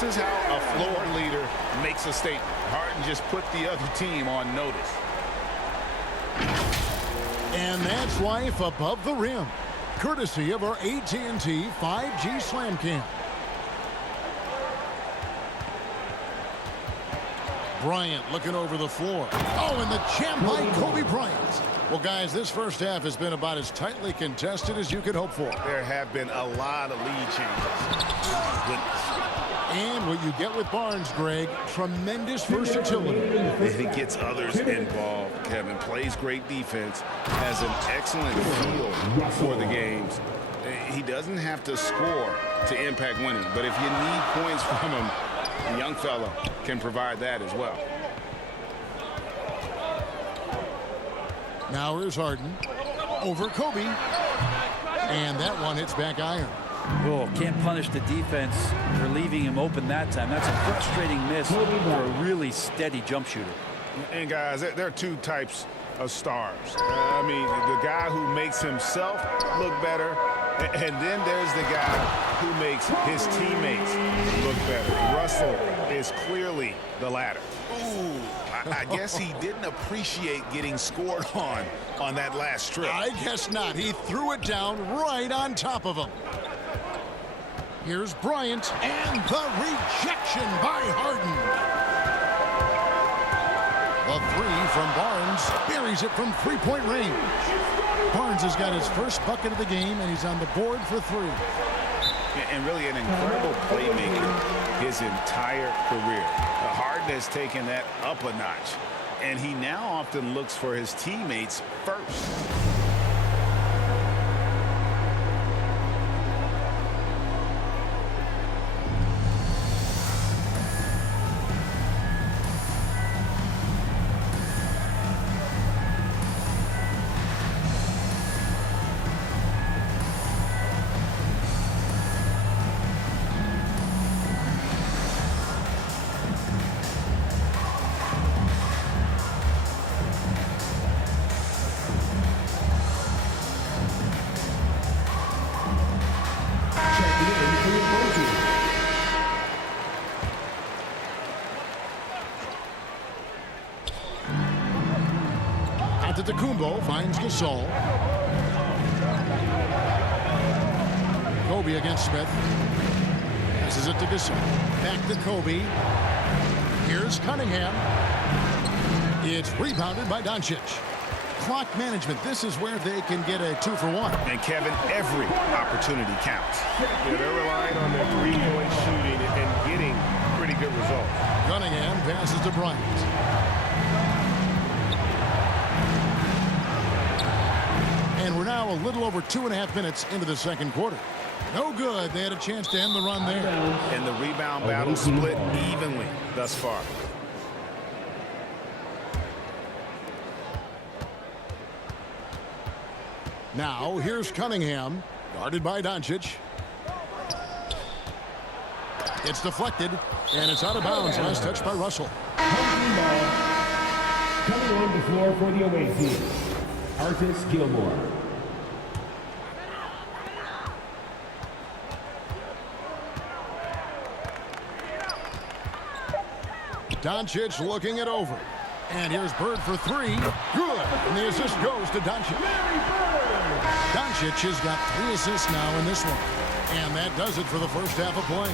This is how a floor leader makes a statement. Harden just put the other team on notice. And that's life above the rim, courtesy of our AT&T 5G Slam Cam. Bryant looking over the floor. Oh, and the champ by Kobe Bryant. Well, guys, this first half has been about as tightly contested as you could hope for. There have been a lot of lead changes. Goodness. And what you get with Barnes, Greg, tremendous versatility. And he gets others involved. Kevin plays great defense, has an excellent feel for the games. He doesn't have to score to impact winning, but if you need points from him, the young fella can provide that as well. Now here's Harden over Kobe. And that one hits back iron. Oh, can't punish the defense for leaving him open that time. That's a frustrating miss for a really steady jump shooter. And guys, there are two types of stars. I mean, the guy who makes himself look better, and then there's the guy who makes his teammates look better. Russell is clearly the latter. Ooh, I guess he didn't appreciate getting scored on that last trip. I guess not. He threw it down right on top of him. Here's Bryant, and the rejection by Harden. The three from Barnes buries it from three-point range. Barnes has got his first bucket of the game, and he's on the board for three. And really an incredible playmaker his entire career. Harden has taken that up a notch, and he now often looks for his teammates first. Antetokounmpo finds Gasol. Kobe against Smith. Passes it to Gasol. Back to Kobe. Here's Cunningham. It's rebounded by Doncic. Clock management. This is where they can get a 2-for-1. And Kevin, every opportunity counts. Yeah, they're relying on their three-point shooting and getting pretty good results. Cunningham passes to Bryant. And we're now a little over 2.5 minutes into the second quarter. No good. They had a chance to end the run there. And the rebound battle split evenly thus far. Now here's Cunningham, guarded by Doncic. It's deflected, and it's out of bounds. Last touch by Russell. Coming on the floor for the away team, Artis Gilmore. Doncic looking it over. And here's Bird for three. Good. And the assist goes to Doncic. Doncic has got 3 assists now in this one. And that does it for the first half of play.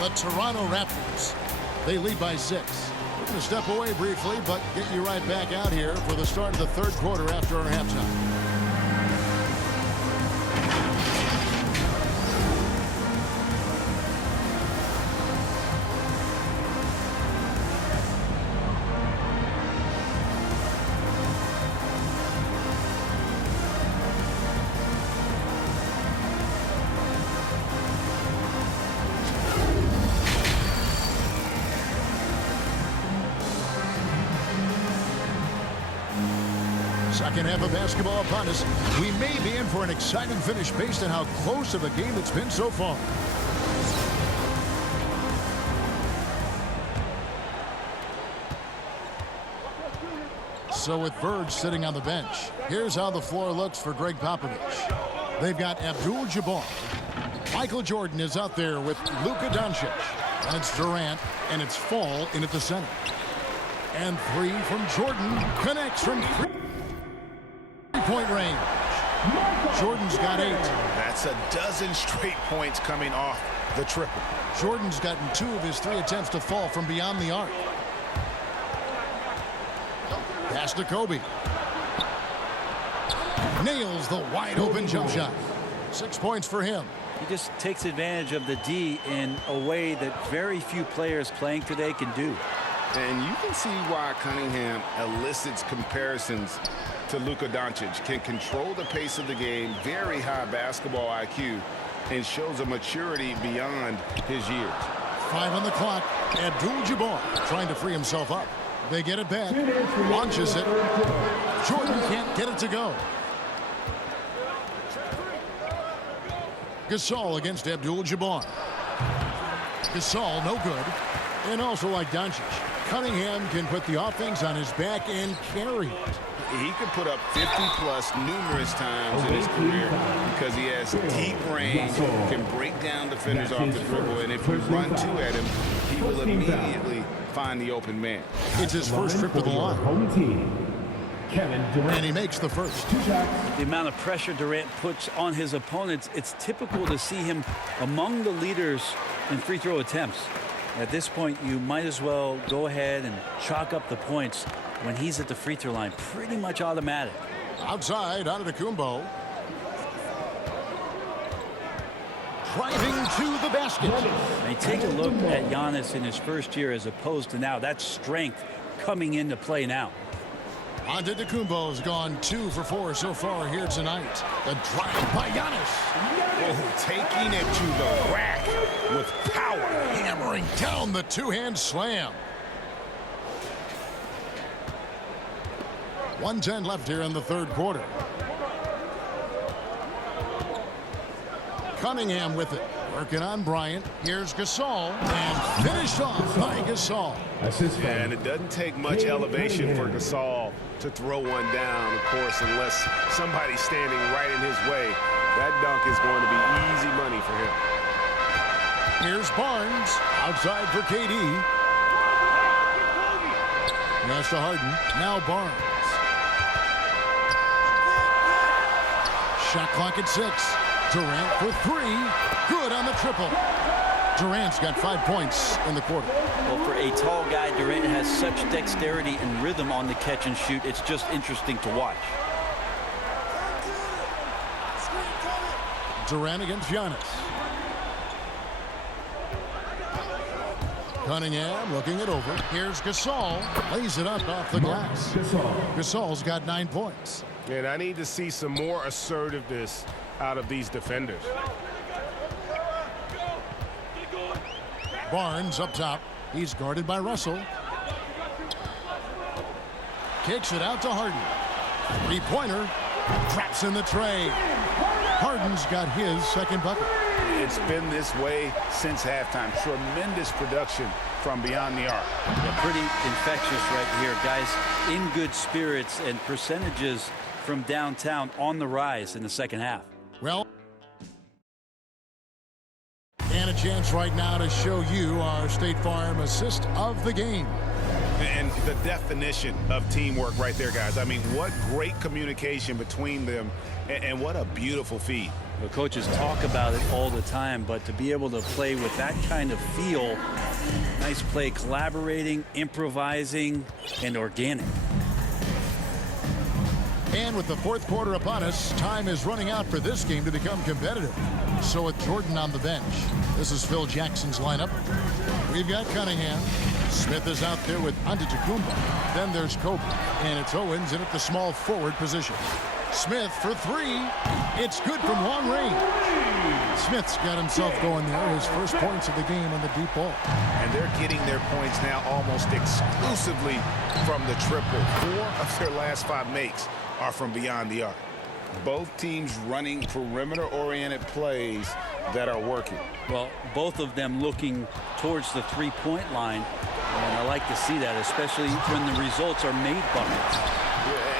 The Toronto Raptors, they lead by 6. We're going to step away briefly, but get you right back out here for the start of the third quarter after our halftime. Second half of basketball upon us. We may be in for an exciting finish based on how close of a game it's been so far. So with Bird sitting on the bench, here's how the floor looks for Greg Popovich. They've got Abdul-Jabbar, Michael Jordan is out there with Luka Doncic. And it's Durant, and it's Fall in at the center. And three from Jordan connects from three-point range. Jordan's got 8. That's a dozen straight points coming off the triple. Jordan's gotten 2 of his 3 attempts to fall from beyond the arc. Pass to Kobe. Nails the wide open jump shot. 6 points for him. He just takes advantage of the D in a way that very few players playing today can do. And you can see why Cunningham elicits comparisons to Luka Doncic. Can control the pace of the game, very high basketball IQ, and shows a maturity beyond his years. 5 on the clock. Abdul-Jabbar trying to free himself up. They get it back. Launches it. Jordan can't get it to go. Gasol against Abdul-Jabbar. Gasol, no good. And also like Doncic, Cunningham can put the offense on his back and carry it. He could put up 50-plus numerous times in his career because he has deep range, can break down defenders off the dribble, and if you run 2 at him, he will immediately find the open man. It's his first trip to the line. Home team, Kevin Durant. And he makes the first. 2 shots. The amount of pressure Durant puts on his opponents, it's typical to see him among the leaders in free throw attempts. At this point, you might as well go ahead and chalk up the points when he's at the free throw line. Pretty much automatic. Outside, Antetokounmpo. Driving to the basket. And you take a look at Giannis in his first year as opposed to now. That's strength coming into play now. Antetokounmpo has gone 2 for 4 so far here tonight. The drive by Giannis. Oh, taking it to the rack with power. Hammering down the 2-hand slam. 1:10 left here in the third quarter. Cunningham with it. Working on Bryant. Here's Gasol. And finished off by Gasol. Assist from And it doesn't take much elevation for Gasol to throw one down, of course, unless somebody's standing right in his way. That dunk is going to be easy money for him. Here's Barnes. Outside for KD. Pass to Harden. Now Barnes. Shot clock at 6. Durant for 3. Good on the triple. Durant's got 5 points in the quarter. Well, for a tall guy, Durant has such dexterity and rhythm on the catch and shoot. It's just interesting to watch. Durant against Giannis. Cunningham looking it over. Here's Gasol. Lays it up off the glass. Gasol's got 9 points. And I need to see some more assertiveness out of these defenders. Barnes up top. He's guarded by Russell. Kicks it out to Harden. 3-pointer. Traps in the tray. Harden's got his second bucket. It's been this way since halftime. Tremendous production from beyond the arc. Yeah, pretty infectious right here. Guys in good spirits and percentages from downtown on the rise in the second half. Well, and a chance right now to show you our State Farm assist of the game. And the definition of teamwork right there, guys. I mean, what great communication between them, and what a beautiful feed. The coaches talk about it all the time, but to be able to play with that kind of feel, nice play, collaborating, improvising, and organic. And with the fourth quarter upon us, time is running out for this game to become competitive. So with Jordan on the bench, this is Phil Jackson's lineup. We've got Cunningham. Smith is out there with Antetokounmpo. Then there's Kobe. And it's Owens in at the small forward position. Smith for 3. It's good from long range. Smith's got himself going there. His first points of the game on the deep ball. And they're getting their points now almost exclusively from the triple. 4 of their last 5 makes are from beyond the arc. Both teams running perimeter-oriented plays that are working. Well, both of them looking towards the three-point line. And I like to see that, especially when the results are made buckets.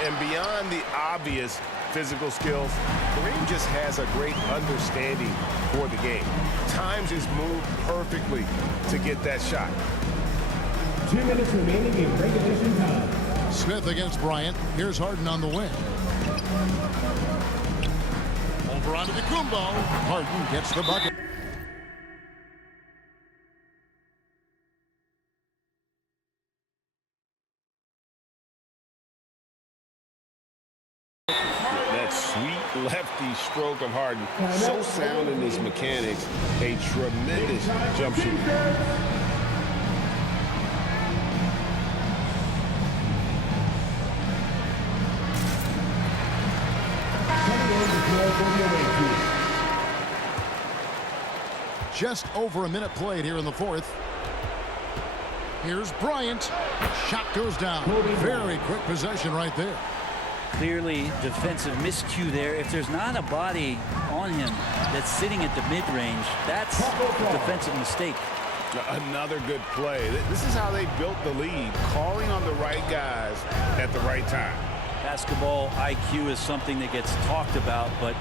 And beyond the obvious physical skills. Kareem just has a great understanding for the game. Times his move perfectly to get that shot. 2 minutes remaining in regulation time. Smith against Bryant. Here's Harden on the wing. Over onto the Kumbo. Harden gets the bucket. That sweet lefty stroke of Harden. So sound in his mechanics. A tremendous jump shooter. Just over a minute played here in the fourth. Here's Bryant. Shot goes down. Very quick possession right there. Clearly defensive miscue there. If there's not a body on him that's sitting at the mid-range, that's a defensive mistake. Another good play. This is how they built the lead, calling on the right guys at the right time. Basketball IQ is something that gets talked about, but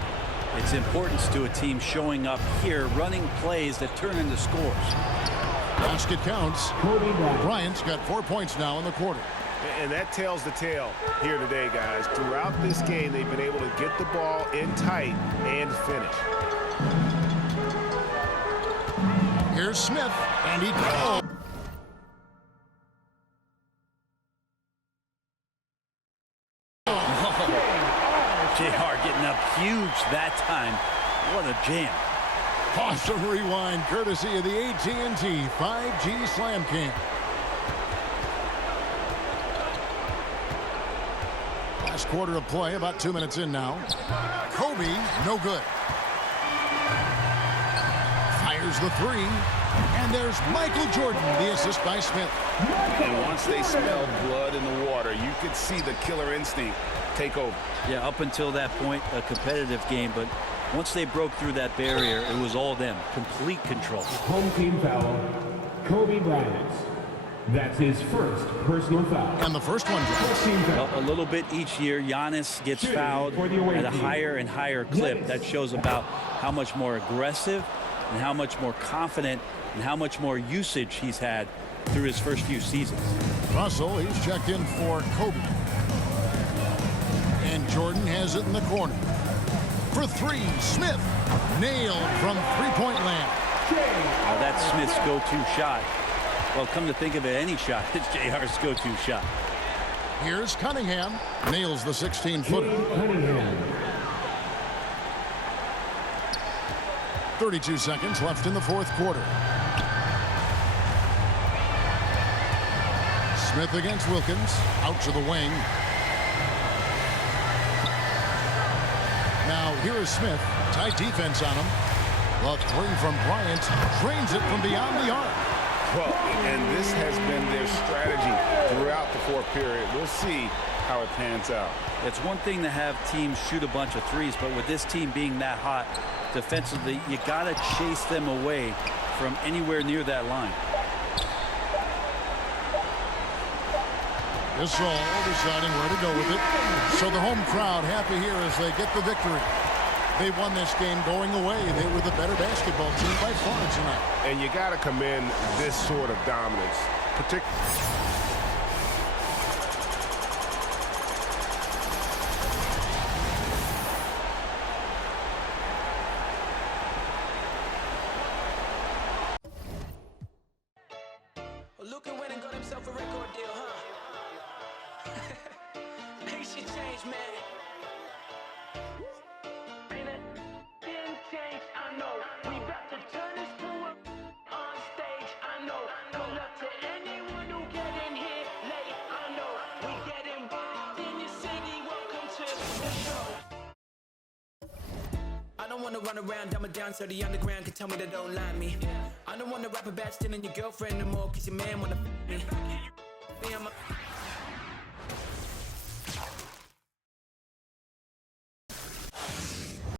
its importance to a team showing up here, running plays that turn into scores. Basket counts. Bryant's got 4 points now in the quarter. And that tells the tale here today, guys. Throughout this game, they've been able to get the ball in tight and finish. Here's Smith, and he goes. JR getting up huge that time. What a jam. Awesome rewind, courtesy of the AT&T 5G Slam King. Last quarter of play, about 2 minutes in now. Kobe, no good. Fires the three. And there's Michael Jordan, the assist by Smith. And once they smelled blood in the water, you could see the killer instinct take over. Yeah, up until that point, a competitive game, but once they broke through that barrier, it was all them. Complete control. Home team foul. Kobe Bryant. That's his first personal foul. And the first one drops. Well, a little bit each year, Giannis gets fouled at a higher and higher clip. That shows about how much more aggressive and how much more confident and how much more usage he's had through his first few seasons. Russell, he's checked in for Kobe. And Jordan has it in the corner. For three, Smith nailed from three-point land. Now that's Smith's go-to shot. Well, come to think of it, any shot is JR's go-to shot. Here's Cunningham. Nails the 16-footer. 32 seconds left in the fourth quarter. Smith against Wilkins. Out to the wing. Now here is Smith. Tight defense on him. The three from Bryant. Drains it from beyond the arc. Well, and this has been their strategy throughout the fourth period. We'll see how it pans out. It's one thing to have teams shoot a bunch of threes, but with this team being that hot defensively, you got to chase them away from anywhere near that line. Gasol deciding where to go with it. So the home crowd happy here as they get the victory. They won this game going away. They were the better basketball team by far tonight. And you got to commend this sort of dominance, particularly. Luka went and got himself a record deal, huh? Things should change, man. Anything change, I know. We about to turn this to a on stage, I know. Good luck to anyone who get in here late, I know. We get involved in your city, welcome to the show. I don't wanna run around, dumb it down so the underground can tell me they don't like me. I don't wanna rap about stealing your girlfriend no more, cause your man wanna f me.